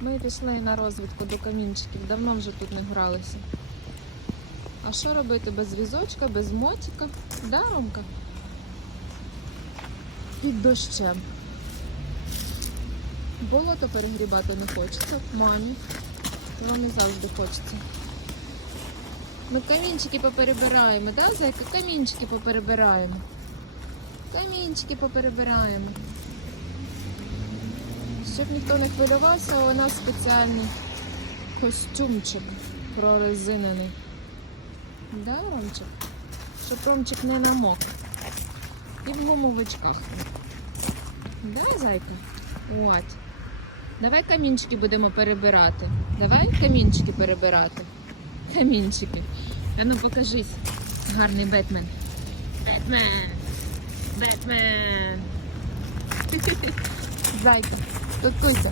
Ми пішли на розвідку до камінчиків, давно вже тут не гралися. А що робити без візочка, без мотика? Да, Ромка? Під дощем. Болото перегрібати не хочеться, мамі. Воно не завжди хочеться. Ми камінчики поперебираємо, да, зайка? Камінчики поперебираємо. Камінчики поперебираємо. Щоб ніхто не хвилювався, у нас спеціальний костюмчик прорезинений. Да, Ромчик? Щоб Ромчик не намок. І в гумовичках. Да, зайка? От. Давай камінчики будемо перебирати. Давай камінчики перебирати. Камінчики. А ну покажись. Гарний Бетмен. Бетмен. Бетмен. Зайка, тут